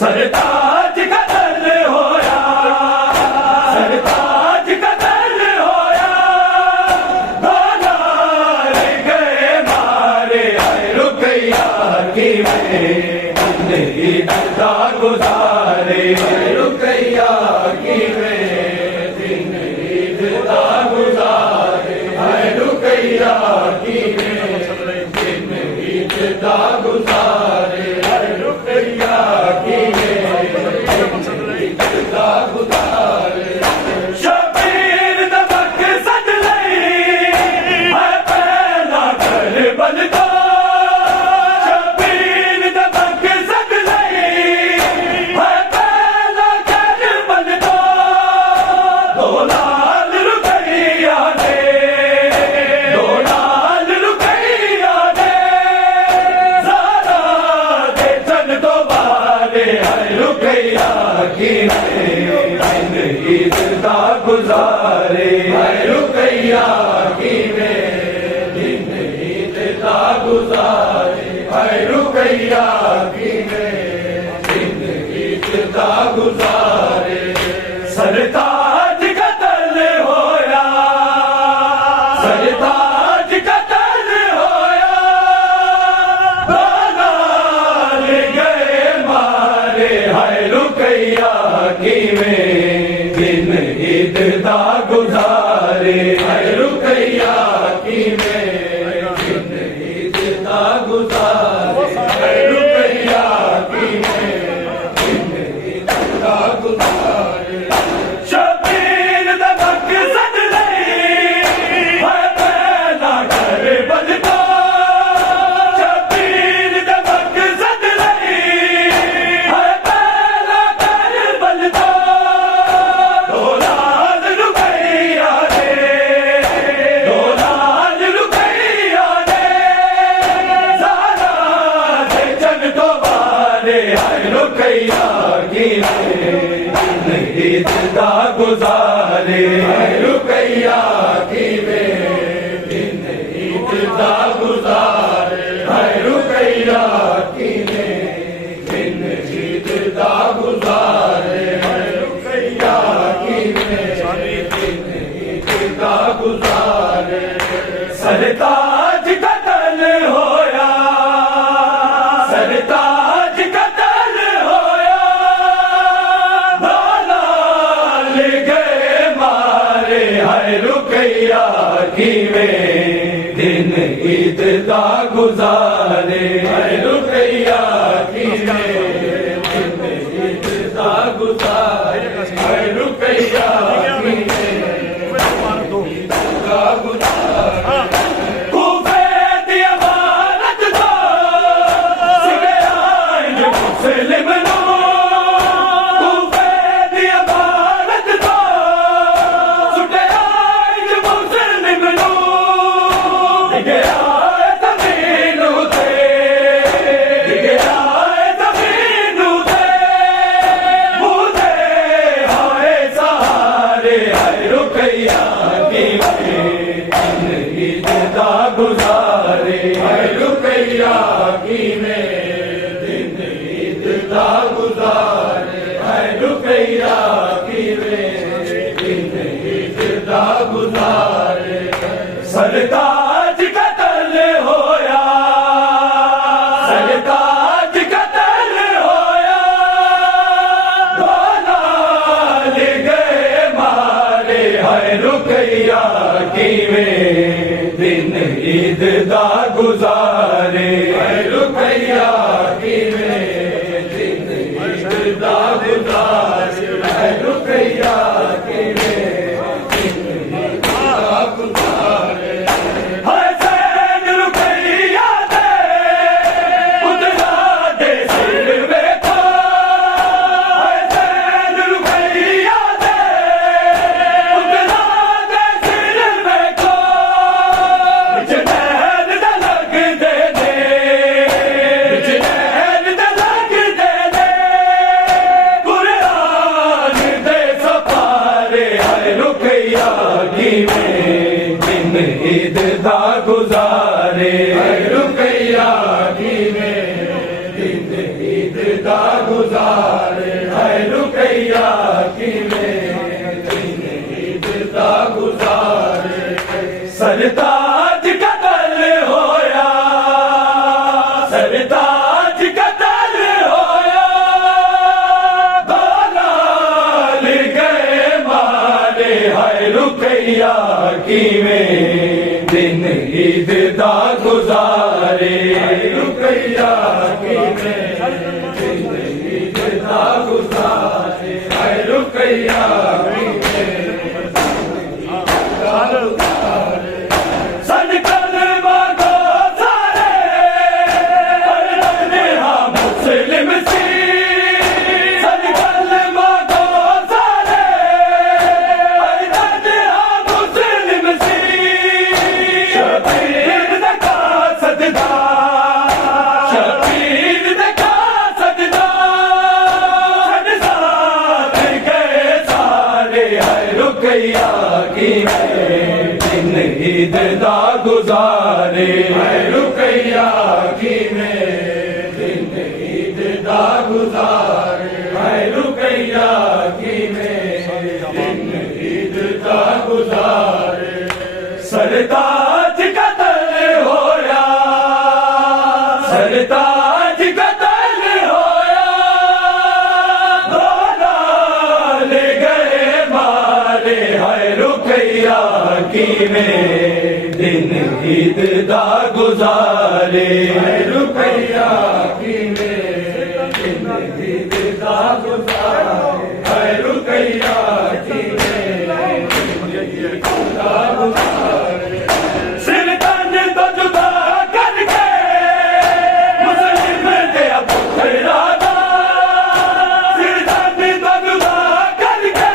सरताज का दल होया, सरताज का दल होया, दोलार गए मारे आए रुकैया की में जिंदगी दर्दा गुजारे रुकैया की में जिंदगी दर्दा गुजारे रुकैया की में जिंदगी दर्दा गुजारे रुकैया की शबीर दबक सद लई है पहला कर बलदा शबीर दबक सद लई है पहला कर बलदा दो लाल रुपया दे दो लाल रुपया दे ज़रा दे चल दोबारे है रुपया की जिंदा गुजारे रुकैया की में जिंदगी जिंदा गुजारे रुकैया की में जिंदगी जिंदा गुजारे सरताज का दल होया, सरताज का दल होया, दोलार गए मारे हाय रुकैया की में दर्दा गुजारे रुकैया की में जिंदगी दर्दा गुजारे रुकैया की में जिंदगी दर्दा गुजारे शबीर दबक सद लई है पहला कर बलदा शबीर दबक सद लई है पहला कर बलदा रुकैया की जिंदगी जिंदा गुजारे रुकैया की में जिंदगी जिंदा गुजारे रुकैया की में जिंदगी जिंदा गुजारे रुकैया की में जिंदगी जिंदा गुजारे सरताज का दल होया, सरताज का दल होया, दोलार गए मारे हाय रुकैया की में दिन ईद दा गुजारे रुकैया की में दिन ईद दा गुजारे रुकैया की में ईद दा गुजारे गुजारे रुकैया की में जिंदगी दर्दा गुजारे रुकैया की में जिंदगी दर्दा गुजारे सरताज का दल होया, सरताज का दल होया, दोलार गए मारे हाय रुकैया की में दिन ईद दा गुजारे रुकैया की में दिन ईद दा गुजारे रुकैया की में दिन ईद दा गुजारे हसैन रुकैया दे उतरा दे सिर में था हसैन रुकैया दे उतरा दे सिर में था जनैन दा लग दे दे जनैन दा लग दे दे गुजारे है रुकैया किवें दिन ईद दा गुजारे सरताज कतल होया सरताज कतल होया दो नाल गए मारे है रुकैया किवें दिन ईद दा गुजारे रुकैया किवें दिन ईद दा गुजारे है रुकैया रुकैया किवें दिन ईद दा गुजारे है रुकैया किवें दिन ईद दा गुजारे है रुकैया किवें दिन ईद दा गुजारे सरताज कतल होया सरताज कतल होया दो नाल गए मारे है रुकैया किवें दिन ईद दा गुजारे है रुकैया किवें दिन ईद दा गुजारे है रुकैया किवें दिन ईद दा गुजारे सिर तन तो जुदा करके मुस्लिम दे पुत्रा दा सिर तन तो जुदा करके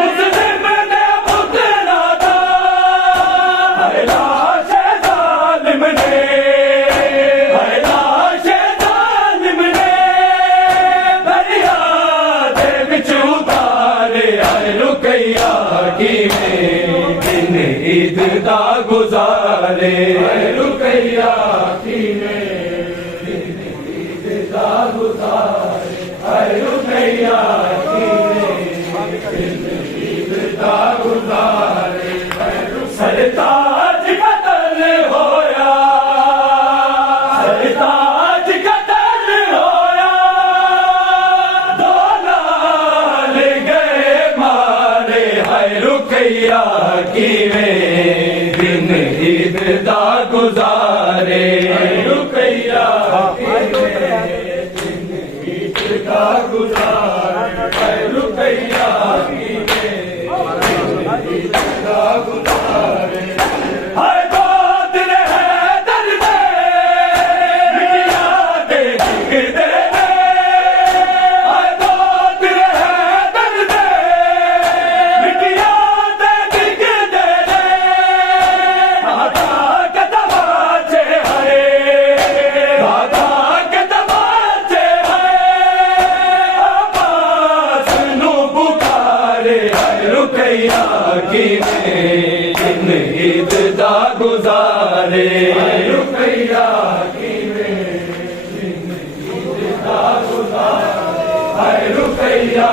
मुस्लिम दे पुत्रा दा है लाश जालिम ने है लाश जालिम ने दरिया दे विच उतारे है रुकैया किवें दिन ईद दा गुजारे है रुकैया किवें दिन ईद दा गुजारे है रुकैया किवें दिन ईद दा गुजारे सरताज कतल होया सरताज कतल होया दो नाल गए मारे है रुकैया किवें दिन ईद दा गुजारे है रुकैया किवें दिन ईद दा गुजारे है रुकैया किवें दिन ईद दा गुजारे हाय गोद रहे दर्द मिटिया दे दिखदे हाय गोद रहे दर्द मिटिया दे दिखदे दादा के तमाचे है दादा के तमाचे है आवाज़ नू पुकारे है रुकैया किवें दिन ईद दा गुजारे है रुकैया किवें दिन ईद दा गुजारे है रुकैया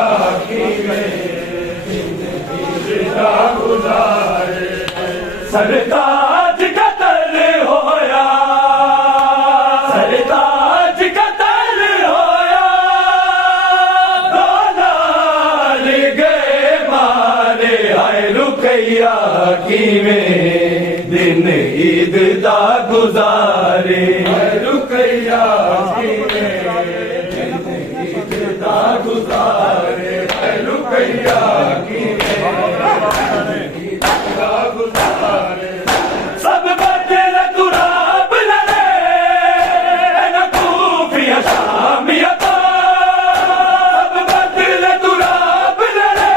किवें दिन ईद दा गुजारे सरताज कतल होया सरताज कतल होया दो नाल गए मारे है रुकैया किवें दिन ईद दा गुजारे है रुकैया किवें दिन ईद दा गुजारे है रुकैया किवें ईद दा गुजारे सब बदल तुराब लड़े न कूफिया शामिया सब बदल तुराब लड़े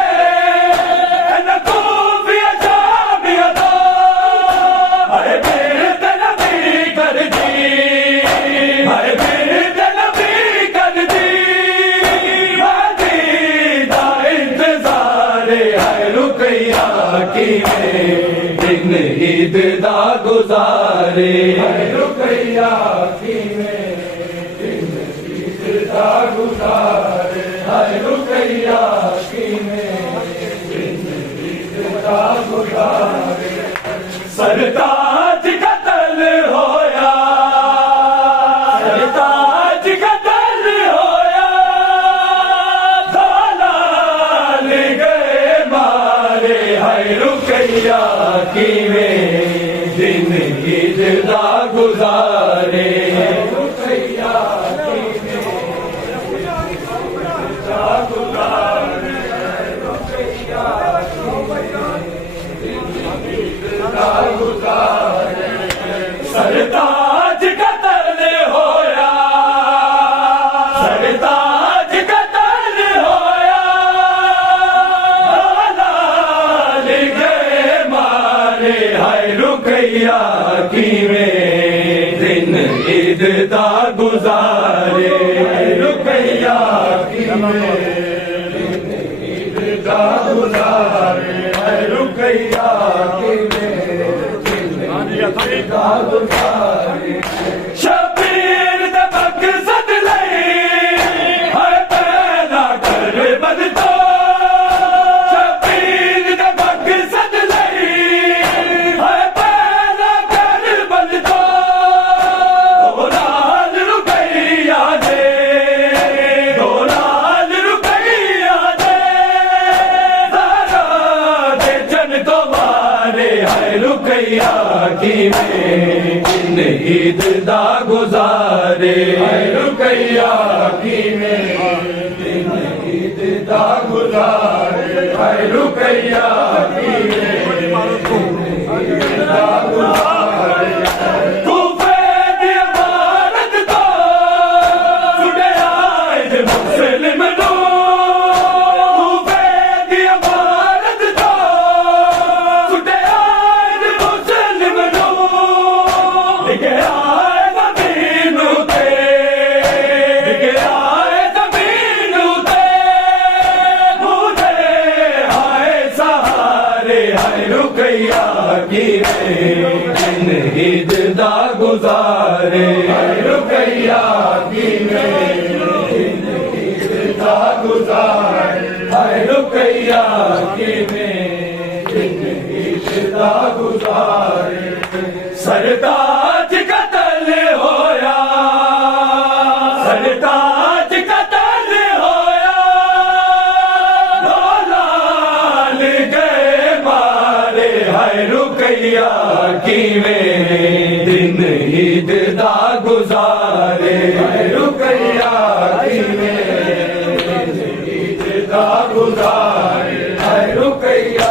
न कूफिया शामिया हाय बेद नबी कर दी हाय बेद नबी कर दी हादी दा इंतजार है रुकैया किवें दिन ईद दा गुजारे है रुकैया किवें दिन ईद दा गुजारे हाय रुकैया किवें दिन ईद दा गुजारे सरताज कतल होया सरताज कतल होया दलाल गए मारे हाय रुकैया किवें दिन ईद दा गुजारे रुकैया किवें दा गुजारे रुकैया गुजारे सरताज कतल होया सरताज कतल होया दलाल गए मारे हाय रुकैया किवें दिन ईद दा गुजारे हाय रुकैया किवें दिन ईद दा गुजारे हाय रुकैया शबीर दा मकसद लई हाय पैदा कर बदतो शबीर दा मकसद लई हाय पैदा कर बदतो दलाल रुकैया दे दलाल रुकैया दे सारा दे जन तो मारे हाय रुकैया किवें दिन ईद दा गुजारे हाय रुकैया किवें दिन ईद दा गुजारे हाय रुकैया किवें दिन ईद दा गुजारे तूफे दी अमानत तो छुड़े आए जे मुस्लिम नो तूफे दी अमानत तो छुड़े आए जे मुस्लिम नो लिखे आए ज़मीन उते लिखे आए ज़मीन उते मुझे आए सहारे हाय रुकैया किवें दिन ईद दा गुजारे हाय रुकैया किवें दिन ईद दा गुजारे हाय रुकैया किवें दिन ईद दा गुजारे सरताज कतल होया सरताज कतल होया दलाल गए मारे हाय रुकैया किवें दिन ईद दा गुजारे हाय रुकैया किवें दिन ईद दा गुजारे हाय रुकैया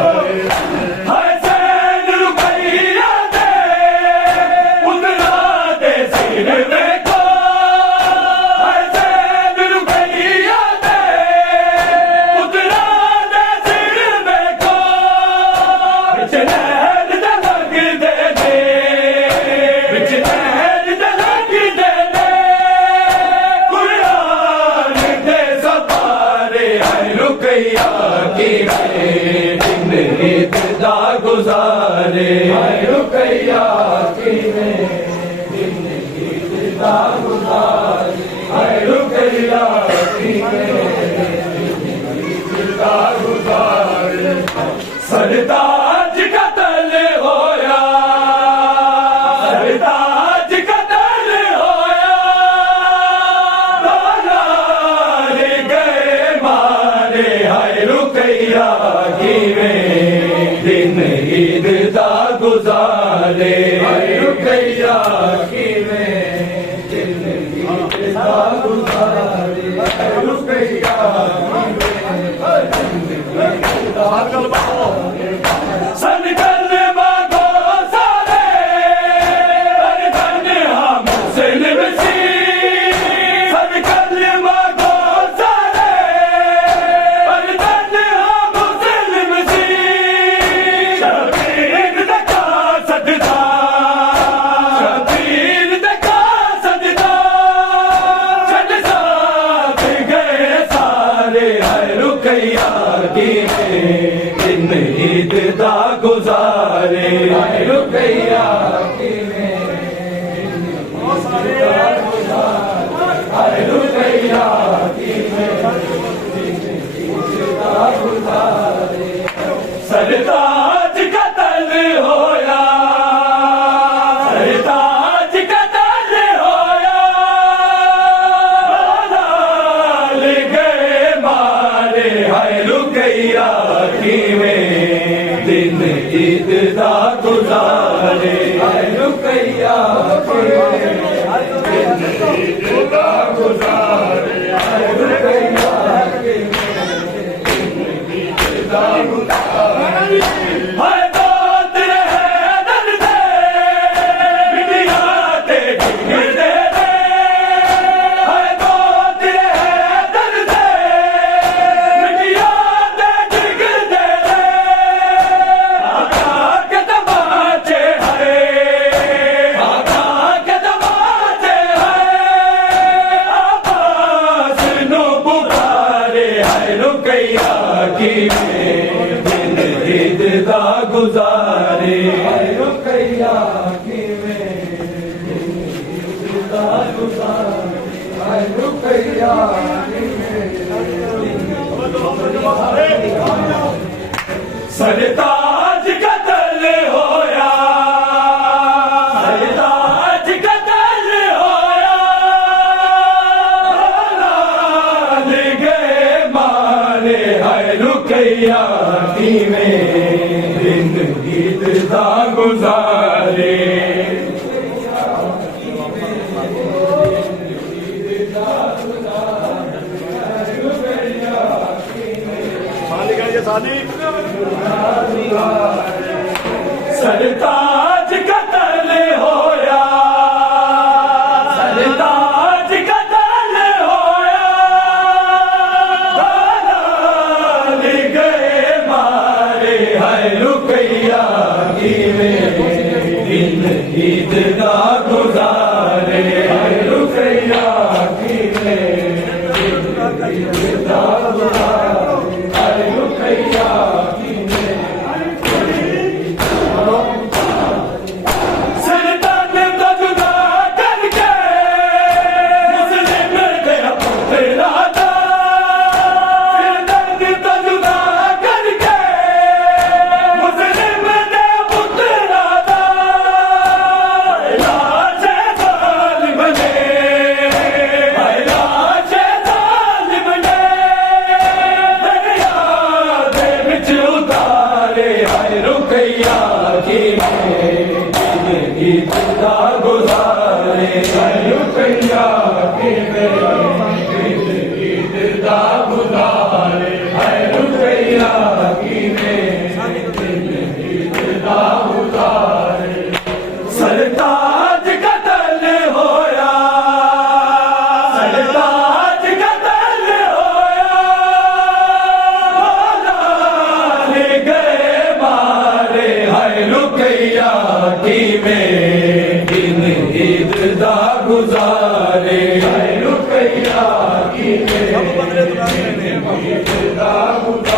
हाय सैन रुकैया दे उतरा दे सिर देखो हाय सैन रुकैया दे उतरा दे सिर देखो बिच नहर दा लग दे दे बिच नहर दा लग दे दे कुरान दे सपारे हाय रुकैया किवें दिन ईद दा गुजारे हाय रुकैया किवें दिन ईद दा गुजारे हाय रुकैया किवें दिन ईद दा गुजारे सरताज कतल होया सरताज कतल होया दलाल गए मारे हाय रुकैया किवें दिन ईद दा गुजारे हाय रुकैया किवें दिन सरताज कतल होया सरताज कतल होया लाल गए मारे हाय रुकैया किवें दिन ईद दा गुजारे हाय रुकैया हाय दोस्त रहे दर्द मिटिया ते ढिग दे दे हाय दोस्त रहे दर्द मिटिया ते ढिग दे दे आका के तमाचे हरे आका के तमाचे हरे आबास नु पुकारे हाय रुकैया की ईद दा गुजारे हाय रुकैया किवें ईद दा गुजारे हाय रुकैया सरताज कतल होया सरताज कतल होया लाल गए मारे हाय रुकैया किवें दिन ईद दा गुजारे सरताज कतल होया सरताज कतल होया लाल गए मारे हाय रुकैया किवें दिन ईद दा गुजारे हाय रुकैया किवें दिन ईद दा गुजारे हाय रुकैया सरताज दा जुदा करके मुस्लिम दे पुत्रा दा सरताज दा जुदा करके मुस्लिम दे पुत्रा दा लाश जालिम ने लाश जालिम ने दरिया दे विच उतारे हाय रुकैया किवें ईद दा गुजारे हाय रुकैया किवें ईद दा गुजारे हाय रुकैया किवें ईद दा गुजारे सरताज कतल होया सरताज कतल होया लाल गए मारे हाय रुकैया किवें दिन ईद दा गुजारे हाय रुकैया किवें दिन ईद दा गुजारे